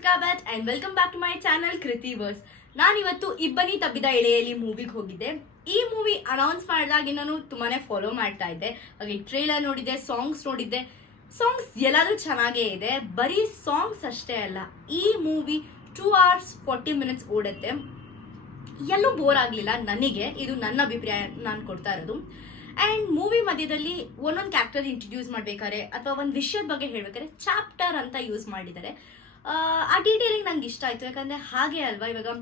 Krithika Bhat and welcome back to my channel Kritiverse. ನಾನಿವತ್ತು ಇಬ್ಬನಿ ತಬ್ಬಿದ ಎಳೆಯಲ್ಲಿ ಮೂವಿಗೆ ಹೋಗಿದ್ದೆ. ಈ ಮೂವಿ ಅನೌನ್ಸ್ ಮಾಡಿದಾಗಿನೂ ತುಂಬಾನೇ ಫಾಲೋ ಮಾಡ್ತಾ ಇದ್ದೆ. ಹಾಗೆ ಟ್ರೇಲರ್ ನೋಡಿದ್ದೆ, ಸಾಂಗ್ಸ್ ನೋಡಿದ್ದೆ. ಸಾಂಗ್ಸ್ ಎಲ್ಲಾದ್ರೂ ಚೆನ್ನಾಗೇ ಇದೆ. ಬರೀ ಸಾಂಗ್ಸ್ ಅಷ್ಟೇ ಅಲ್ಲ, ಈ ಮೂವಿ 2 hours 40 minutes ಓಡುತ್ತೆ. ಎಲ್ಲೂ ಬೋರ್ ಆಗಲಿಲ್ಲ ನನಗೆ. ಇದು ನನ್ನ ಅಭಿಪ್ರಾಯ, ನಾನು ಕೊಡ್ತಾ ಇರೋದು. ಅಂಡ್ ಮೂವಿ ಮಧ್ಯದಲ್ಲಿ ಒಂದೊಂದು ಕ್ಯಾರೆಕ್ಟರ್ ಇಂಟ್ರಡ್ಯೂಸ್ ಮಾಡ್ಬೇಕಾದ್ರೆ ಅಥವಾ ಒಂದು ವಿಷಯದ ಬಗ್ಗೆ ಹೇಳ್ಬೇಕಾದ್ರೆ ಚಾಪ್ಟರ್ ಅಂತ ಯೂಸ್ ಮಾಡಿದ್ದಾರೆ. ಆ ಡೀಟೇಲಿಂಗ್ ನಂಗೆ ಇಷ್ಟ ಆಯ್ತು. ಯಾಕಂದ್ರೆ ಹಾಗೆ ಅಲ್ವಾ, ಇವಾಗ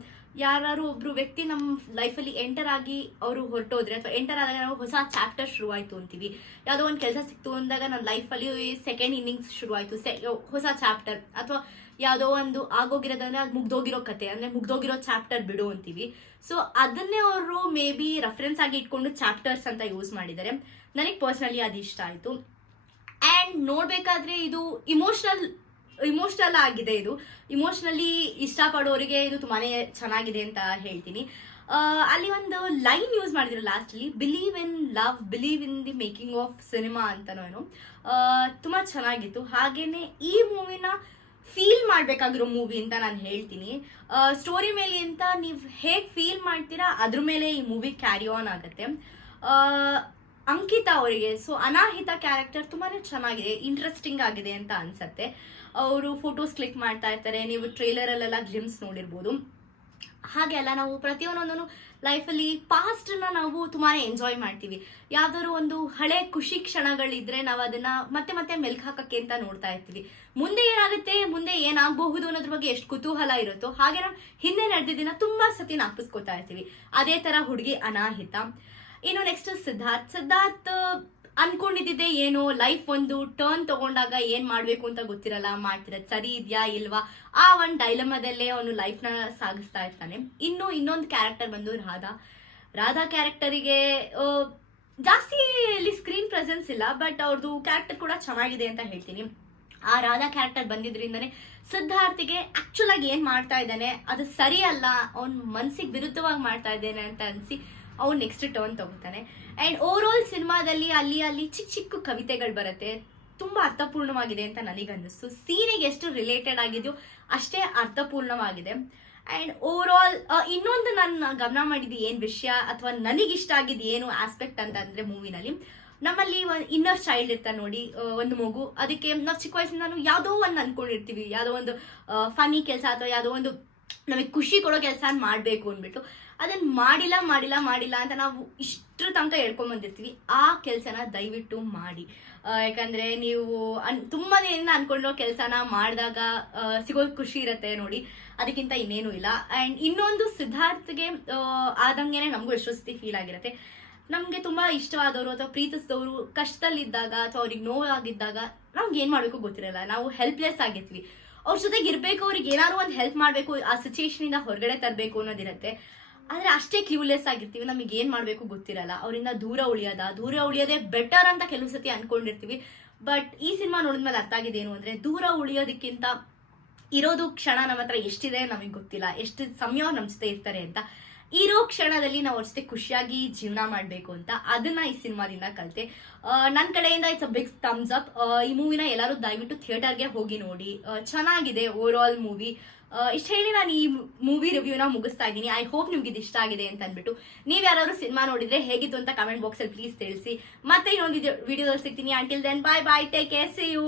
ಯಾರು ಒಬ್ರು ವ್ಯಕ್ತಿ ನಮ್ಮ ಲೈಫಲ್ಲಿ ಎಂಟರ್ ಆಗಿ ಅವರು ಹೊರಟೋದ್ರೆ ಅಥವಾ ಎಂಟರ್ ಆದಾಗ ನಾವು ಹೊಸ ಚಾಪ್ಟರ್ ಶುರುವಾಯಿತು ಅಂತೀವಿ. ಯಾವುದೋ ಒಂದು ಕೆಲಸ ಸಿಕ್ತು ಅಂದಾಗ ನನ್ನ ಲೈಫಲ್ಲಿ ಸೆಕೆಂಡ್ ಇನ್ನಿಂಗ್ಸ್ ಶುರುವಾಯಿತು, ಹೊಸ ಚಾಪ್ಟರ್. ಅಥವಾ ಯಾವುದೋ ಒಂದು ಆಗೋಗಿರೋದಂದ್ರೆ ಅದು ಮುಗ್ದೋಗಿರೋ ಕತೆ, ಅಂದರೆ ಮುಗ್ದೋಗಿರೋ ಚಾಪ್ಟರ್ ಬಿಡು ಅಂತೀವಿ. ಸೊ ಅದನ್ನೇ ಅವರು ಮೇ ಬಿ ರೆಫರೆನ್ಸ್ ಆಗಿ ಇಟ್ಕೊಂಡು ಚಾಪ್ಟರ್ಸ್ ಅಂತ ಯೂಸ್ ಮಾಡಿದ್ದಾರೆ. ನನಗೆ ಪರ್ಸ್ನಲಿ ಅದು ಇಷ್ಟ ಆಯಿತು. ಆ್ಯಂಡ್ ನೋಡಬೇಕಾದ್ರೆ ಇದು ಇಮೋಷ್ನಲ್ ಆಗಿದೆ. ಇದು ಇಮೋಷ್ನಲಿ ಇಷ್ಟಪಡೋರಿಗೆ ಇದು ತುಂಬಾ ಚೆನ್ನಾಗಿದೆ ಅಂತ ಹೇಳ್ತೀನಿ. ಅಲ್ಲಿ ಒಂದು ಲೈನ್ ಯೂಸ್ ಮಾಡಿದ್ರು ಲಾಸ್ಟಲ್ಲಿ, believe in love, believe in the making of cinema ಅಂತನೋ ಏನೋ. ತುಂಬ ಚೆನ್ನಾಗಿತ್ತು. ಹಾಗೇನೆ ಈ ಮೂವಿನ ಫೀಲ್ ಮಾಡಬೇಕಾಗಿರೋ ಮೂವಿ ಅಂತ ನಾನು ಹೇಳ್ತೀನಿ. ಸ್ಟೋರಿ ಮೇಲೆ ಅಂತ ನೀವು ಹೇಗೆ ಫೀಲ್ ಮಾಡ್ತೀರಾ ಅದ್ರ ಮೇಲೆ ಈ ಮೂವಿ ಕ್ಯಾರಿ ಆನ್ ಆಗುತ್ತೆ. ಅಂಕಿತಾ ಅವರಿಗೆ, ಸೊ ಅನಾಹಿತ ಕ್ಯಾರೆಕ್ಟರ್ ತುಂಬಾ ಚೆನ್ನಾಗಿದೆ, ಇಂಟ್ರೆಸ್ಟಿಂಗ್ ಆಗಿದೆ ಅಂತ ಅನ್ಸತ್ತೆ. ಅವರು ಫೋಟೋಸ್ ಕ್ಲಿಕ್ ಮಾಡ್ತಾ ಇರ್ತಾರೆ, ನೀವು ಟ್ರೇಲರಲ್ಲೆಲ್ಲ ಗ್ಲಿಮ್ಸ್ ನೋಡಿರ್ಬೋದು. ಹಾಗೆ ಅಲ್ಲ, ನಾವು ಪ್ರತಿಯೊಂದೊಂದೂ ಲೈಫಲ್ಲಿ ಪಾಸ್ಟನ್ನ ನಾವು ತುಂಬಾ ಎಂಜಾಯ್ ಮಾಡ್ತೀವಿ. ಯಾವ್ದಾದ್ರು ಒಂದು ಹಳೆ ಖುಷಿ ಕ್ಷಣಗಳಿದ್ರೆ ನಾವು ಅದನ್ನ ಮತ್ತೆ ಮತ್ತೆ ಮೆಲ್ಕ್ ಹಾಕಕ್ಕೆ ಅಂತ ನೋಡ್ತಾ ಇರ್ತೀವಿ. ಮುಂದೆ ಏನಾಗುತ್ತೆ, ಮುಂದೆ ಏನಾಗಬಹುದು ಅನ್ನೋದ್ರ ಬಗ್ಗೆ ಎಷ್ಟು ಕುತೂಹಲ ಇರುತ್ತೋ ಹಾಗೆ ನಾವು ಹಿಂದೆ ನಡೆದಿದ್ದನ್ನ ತುಂಬಾ ಸತಿ ನಾಪಿಸ್ಕೊತಾ ಇರ್ತೀವಿ. ಅದೇ ತರ ಹುಡುಗಿ ಅನಾಹಿತ. ಇನ್ನು ನೆಕ್ಸ್ಟ್ ಸಿದ್ಧಾರ್ಥ್ ಅನ್ಕೊಂಡಿದ್ದೆ ಏನೋ, ಲೈಫ್ ಒಂದು ಟರ್ನ್ ತಗೊಂಡಾಗ ಏನ್ ಮಾಡ್ಬೇಕು ಅಂತ ಗೊತ್ತಿರಲ್ಲ, ಮಾಡ್ತಿರೋದು ಸರಿ ಇದೆಯಾ ಇಲ್ವಾ, ಆ ಒಂದು ಡೈಲಮಾದಲ್ಲೇ ಅವನು ಲೈಫ್ನ ಸಾಗಿಸ್ತಾ ಇರ್ತಾನೆ. ಇನ್ನೊಂದು ಕ್ಯಾರೆಕ್ಟರ್ ಬಂದು ರಾಧಾ ಕ್ಯಾರೆಕ್ಟರಿಗೆ ಜಾಸ್ತಿ ಇಲ್ಲಿ ಸ್ಕ್ರೀನ್ ಪ್ರೆಸೆನ್ಸ್ ಇಲ್ಲ, ಬಟ್ ಅವ್ರದ್ದು ಕ್ಯಾರೆಕ್ಟರ್ ಕೂಡ ಚೆನ್ನಾಗಿದೆ ಅಂತ ಹೇಳ್ತೀನಿ. ಆ ರಾಧಾ ಕ್ಯಾರೆಕ್ಟರ್ ಬಂದಿದ್ರಿಂದನೇ ಸಿದ್ಧಾರ್ಥಿಗೆ ಆಕ್ಚುಲ್ ಆಗಿ ಏನ್ ಮಾಡ್ತಾ ಇದ್ದಾನೆ ಅದು ಸರಿ ಅಲ್ಲ, ಅವ್ನ ಮನ್ಸಿಗೆ ವಿರುದ್ಧವಾಗಿ ಮಾಡ್ತಾ ಇದ್ದೇನೆ ಅಂತ ಅನ್ಸಿ ಅವ್ನು ನೆಕ್ಸ್ಟ್ ಟರ್ನ್ ತಗೋತಾನೆ. ಅಂಡ್ ಓವರ್ ಆಲ್ ಸಿನಿಮಾದಲ್ಲಿ ಅಲ್ಲಿ ಚಿಕ್ಕ ಕವಿತೆಗಳು ಬರುತ್ತೆ, ತುಂಬಾ ಅರ್ಥಪೂರ್ಣವಾಗಿದೆ ಅಂತ ನನಗನ್ನಿಸ್ತು. ಸೀನಿಗೆ ಎಷ್ಟು ರಿಲೇಟೆಡ್ ಆಗಿದೆಯೋ ಅಷ್ಟೇ ಅರ್ಥಪೂರ್ಣವಾಗಿದೆ. ಅಂಡ್ ಓವರ್ ಆಲ್ ಇನ್ನೊಂದು ನಾನು ಗಮನ ಮಾಡಿದ್ದು ಏನ್ ವಿಷಯ ಅಥವಾ ನನಗಿಷ್ಟ ಆಗಿದ್ದು ಏನು ಆಸ್ಪೆಕ್ಟ್ ಅಂತ ಅಂದ್ರೆ, ಮೂವಿನಲ್ಲಿ ನಮ್ಮಲ್ಲಿ ಒಂದು ಇನ್ನರ್ ಚೈಲ್ಡ್ ಇರ್ತಾರೆ ನೋಡಿ, ಒಂದು ಮಗು. ಅದಕ್ಕೆ ನಾವು ಚಿಕ್ಕ ವಯಸ್ಸಿಂದ ನಾವು ಯಾವುದೋ ಒಂದು ಅನ್ಕೊಂಡಿರ್ತೀವಿ, ಯಾವುದೋ ಒಂದು ಫನಿ ಕೆಲಸ ಅಥವಾ ಯಾವುದೋ ಒಂದು ನಮಗೆ ಖುಷಿ ಕೊಡೋ ಕೆಲಸ ಮಾಡಬೇಕು ಅಂದ್ಬಿಟ್ಟು ಅದನ್ನ ಮಾಡಿಲ್ಲ ಅಂತ ನಾವು ಇಷ್ಟರ ತನಕ ಹೇಳ್ಕೊಂಡ್ ಬಂದಿರ್ತೀವಿ. ಆ ಕೆಲಸನ ದಯವಿಟ್ಟು ಮಾಡಿ. ಯಾಕಂದ್ರೆ ನೀವು ತುಂಬಾ ದಿನದಿಂದ ಅನ್ಕೊಂಡಿರೋ ಕೆಲಸನ ಮಾಡಿದಾಗ ಸಿಗೋದು ಖುಷಿ ಇರತ್ತೆ ನೋಡಿ, ಅದಕ್ಕಿಂತ ಇನ್ನೇನು ಇಲ್ಲ. ಅಂಡ್ ಇನ್ನೊಂದು, ಸಿದ್ಧಾರ್ಥ್ಗೆ ಆದಂಗೆನೆ ನಮಗೂ ಎಷ್ಟೋ ಸತಿ ಫೀಲ್ ಆಗಿರತ್ತೆ. ನಮ್ಗೆ ತುಂಬಾ ಇಷ್ಟವಾದವರು ಅಥವಾ ಪ್ರೀತಿಸಿದವರು ಕಷ್ಟದಲ್ಲಿದ್ದಾಗ ಅಥವಾ ಅವ್ರಿಗೆ ನೋವಾಗಿದ್ದಾಗ ನಮ್ಗೆ ಏನ್ ಮಾಡ್ಬೇಕು ಗೊತ್ತಿರಲ್ಲ, ನಾವು ಹೆಲ್ಪ್ಲೆಸ್ ಆಗಿರ್ತೀವಿ. ಅವ್ರ ಜೊತೆಗೆ ಇರ್ಬೇಕು, ಅವ್ರಿಗೆ ಏನಾದ್ರು ಒಂದು ಹೆಲ್ಪ್ ಮಾಡ್ಬೇಕು, ಆ ಸಿಚುಯೇಷನ್ ಇಂದ ಹೊರಗಡೆ ತರಬೇಕು ಅನ್ನೋದಿರತ್ತೆ. ಆದ್ರೆ ಅಷ್ಟೇ ಕ್ಲೂಲೆಸ್ ಆಗಿರ್ತೀವಿ, ನಮಗೆ ಏನ್ ಮಾಡ್ಬೇಕು ಗೊತ್ತಿರಲ್ಲ. ಅವರಿಂದ ದೂರ ಉಳಿಯೋದೇ ಬೆಟರ್ ಅಂತ ಕೆಲವು ಸತಿ ಅನ್ಕೊಂಡಿರ್ತೀವಿ. ಬಟ್ ಈ ಸಿನಿಮಾ ನೋಡಿದ್ಮೇಲೆ ಅರ್ಥ ಆಗಿದೆ ಏನು ಅಂದ್ರೆ, ದೂರ ಉಳಿಯೋದಕ್ಕಿಂತ ಇರೋದು ಕ್ಷಣ ನಮ್ಮ ಹತ್ರ ಎಷ್ಟಿದೆ ನಮಗೆ ಗೊತ್ತಿಲ್ಲ, ಎಷ್ಟು ಸಮಯ ನಮ್ಮ ಜೊತೆ ಇರ್ತಾರೆ ಅಂತ. ಇರೋ ಕ್ಷಣದಲ್ಲಿ ನಾವು ಅವ್ರ ಜೊತೆ ಖುಷಿಯಾಗಿ ಜೀವನ ಮಾಡಬೇಕು ಅಂತ, ಅದನ್ನ ಈ ಸಿನಿಮಾದಿಂದ ಕಲಿತೆ. ನನ್ನ ಕಡೆಯಿಂದ it's a big thumbs up. ಈ ಮೂವಿನ ಎಲ್ಲರೂ ದಯವಿಟ್ಟು ಥಿಯೇಟರ್ಗೆ ಹೋಗಿ ನೋಡಿ, ಚೆನ್ನಾಗಿದೆ ಓವರ್ ಆಲ್ ಮೂವಿ. ಇಷ್ಟು ಹೇಳಿ ನಾನು ಈ ಮೂವಿ ರಿವ್ಯೂನ ಮುಗಿಸ್ತಾ ಇದ್ದೀನಿ. ಐ ಹೋಪ್ ನಿಮ್ಗೆ ಇದು ಇಷ್ಟ ಆಗಿದೆ ಅಂತ ಅಂದ್ಬಿಟ್ಟು. ನೀವು ಯಾರಾದ್ರೂ ಸಿನಿಮಾ ನೋಡಿದ್ರೆ ಹೇಗಿತ್ತು ಅಂತ ಕಮೆಂಟ್ ಬಾಕ್ಸಲ್ಲಿ ಪ್ಲೀಸ್ ತಿಳಿಸಿ. ಮತ್ತೆ ಇನ್ನೊಂದು ವಿಡಿಯೋದಲ್ಲಿ ಸಿಗ್ತೀನಿ. Until then bye, take care, see you.